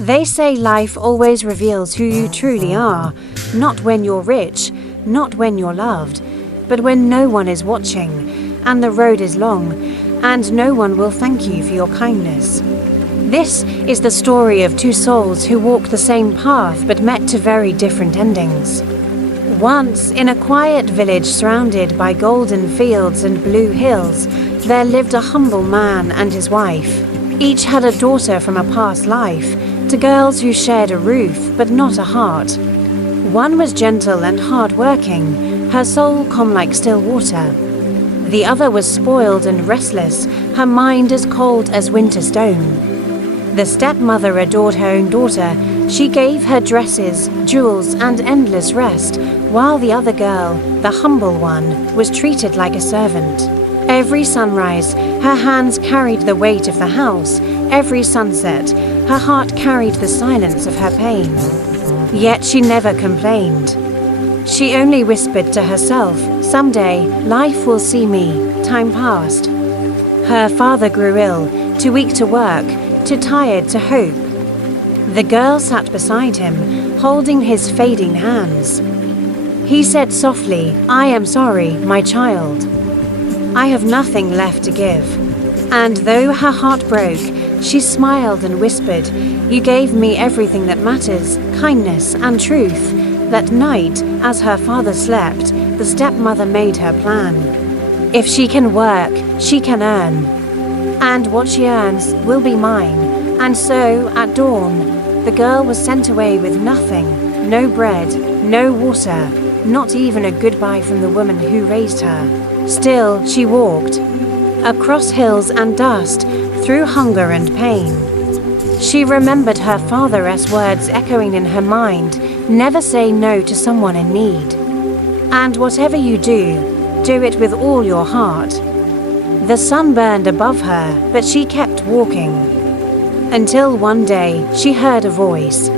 They say life always reveals who you truly are, not when you're rich, not when you're loved, but when no one is watching, and the road is long, and no one will thank you for your kindness. This is the story of two souls who walked the same path but met to very different endings. Once, in a quiet village surrounded by golden fields and blue hills, there lived a humble man and his wife. Each had a daughter from a past life, two girls who shared a roof but not a heart. One was gentle and hard-working, her soul calm like still water. The other was spoiled and restless, her mind as cold as winter stone. The stepmother adored her own daughter. She gave her dresses, jewels, and endless rest, while the other girl, the humble one, was treated like a servant. Every sunrise, her hands carried the weight of the house. Every sunset, her heart carried the silence of her pain. Yet she never complained. She only whispered to herself, "Someday, life will see me." Time passed. Her father grew ill, too weak to work, too tired to hope. The girl sat beside him, holding his fading hands. He said softly, "I am sorry, my child. I have nothing left to give." And though her heart broke, she smiled and whispered, "You gave me everything that matters, kindness and truth." That night, as her father slept, the stepmother made her plan. If she can work, she can earn. And what she earns will be mine. And so, at dawn, the girl was sent away with nothing, no bread, no water, not even a goodbye from the woman who raised her. Still, she walked, across hills and dust, through hunger and pain. She remembered her father's words echoing in her mind, "Never say no to someone in need. And whatever you do it with all your heart." The sun burned above her, but she kept walking. Until one day, she heard a voice.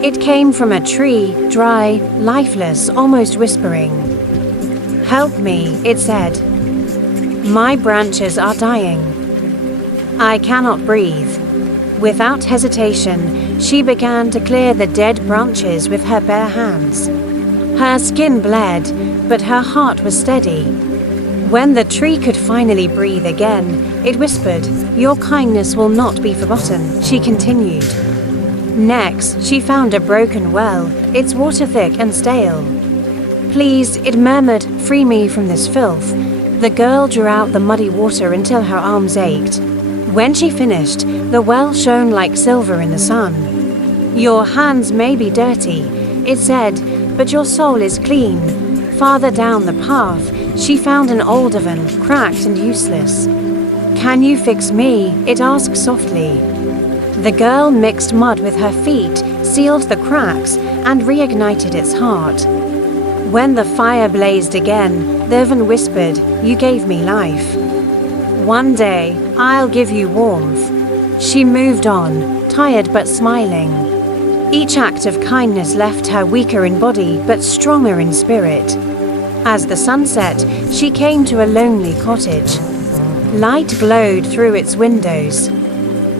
It came from a tree, dry, lifeless, almost whispering. "Help me," it said. "My branches are dying. I cannot breathe." Without hesitation, she began to clear the dead branches with her bare hands. Her skin bled, but her heart was steady. When the tree could finally breathe again, it whispered, "Your kindness will not be forgotten," she continued. Next, she found a broken well, its water thick and stale. "Please," it murmured, "free me from this filth." The girl drew out the muddy water until her arms ached. When she finished, the well shone like silver in the sun. "Your hands may be dirty," it said, "but your soul is clean." Farther down the path, she found an old oven, cracked and useless. "Can you fix me?" it asked softly. The girl mixed mud with her feet, sealed the cracks, and reignited its heart. When the fire blazed again, the oven whispered, "You gave me life. One day, I'll give you warmth." She moved on, tired but smiling. Each act of kindness left her weaker in body but stronger in spirit. As the sun set, she came to a lonely cottage. Light glowed through its windows.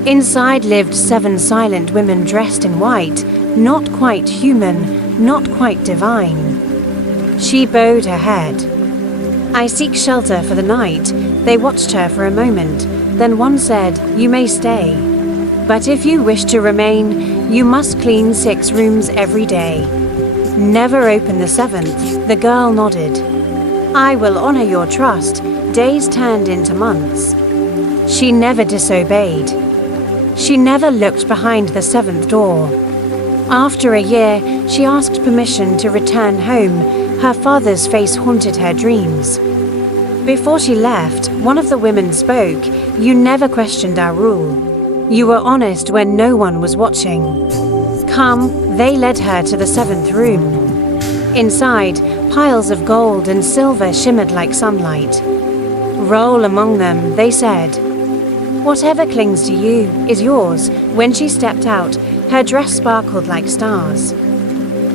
Inside lived 7 silent women dressed in white, not quite human, not quite divine. She bowed her head. "I seek shelter for the night." They watched her for a moment. Then one said, "You may stay. But if you wish to remain, you must clean 6 rooms every day. Never open the 7th." The girl nodded. "I will honor your trust." Days turned into months. She never disobeyed. She never looked behind the 7th door. After a year, she asked permission to return home. Her father's face haunted her dreams. Before she left, one of the women spoke. "You never questioned our rule. You were honest when no one was watching." "Come," they led her to the 7th room. Inside, piles of gold and silver shimmered like sunlight. "Roll among them," they said. "Whatever clings to you is yours." When she stepped out, her dress sparkled like stars.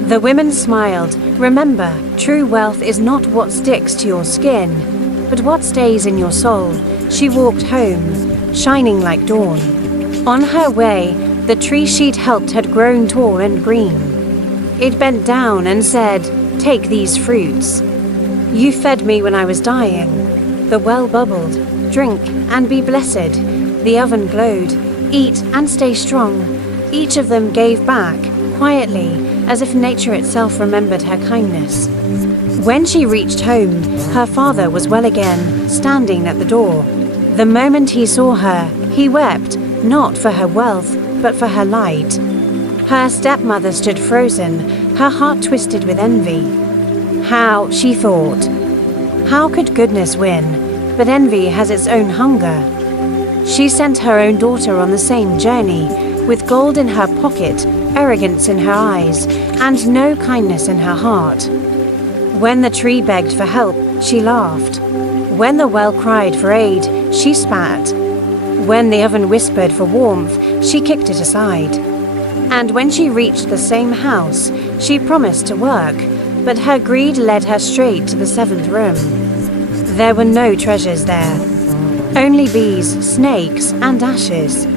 The women smiled. "Remember, true wealth is not what sticks to your skin, but what stays in your soul." She walked home, shining like dawn. On her way, The tree she'd helped had grown tall and green. It bent down and said, "Take these fruits. You fed me when I was dying." The well bubbled, "Drink and be blessed." The oven glowed, "Eat and stay strong." Each of them gave back, quietly, as if nature itself remembered her kindness. When she reached home, her father was well again, standing at the door. The moment he saw her, he wept, not for her wealth, but for her light. Her stepmother stood frozen, her heart twisted with envy. How, she thought, how could goodness win? But envy has its own hunger. She sent her own daughter on the same journey, with gold in her pocket, arrogance in her eyes, and no kindness in her heart. When the tree begged for help, she laughed. When the well cried for aid, she spat. When the oven whispered for warmth, she kicked it aside. And when she reached the same house, she promised to work, but her greed led her straight to the 7th room. There were no treasures there, only bees, snakes, and ashes.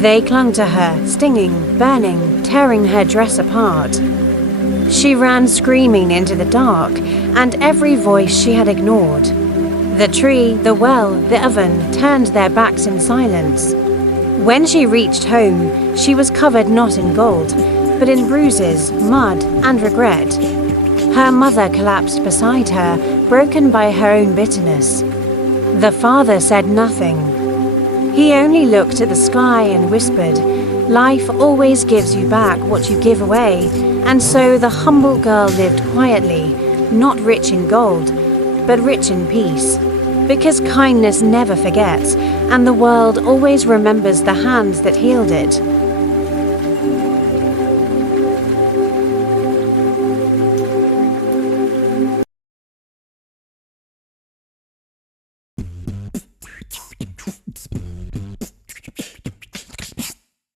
They clung to her, stinging, burning, tearing her dress apart. She ran screaming into the dark, and every voice she had ignored. The tree, the well, the oven turned their backs in silence. When she reached home, she was covered not in gold, but in bruises, mud, and regret. Her mother collapsed beside her, broken by her own bitterness. The father said nothing. He only looked at the sky and whispered, "Life always gives you back what you give away." And so the humble girl lived quietly, not rich in gold, but rich in peace. Because kindness never forgets, and the world always remembers the hands that healed it.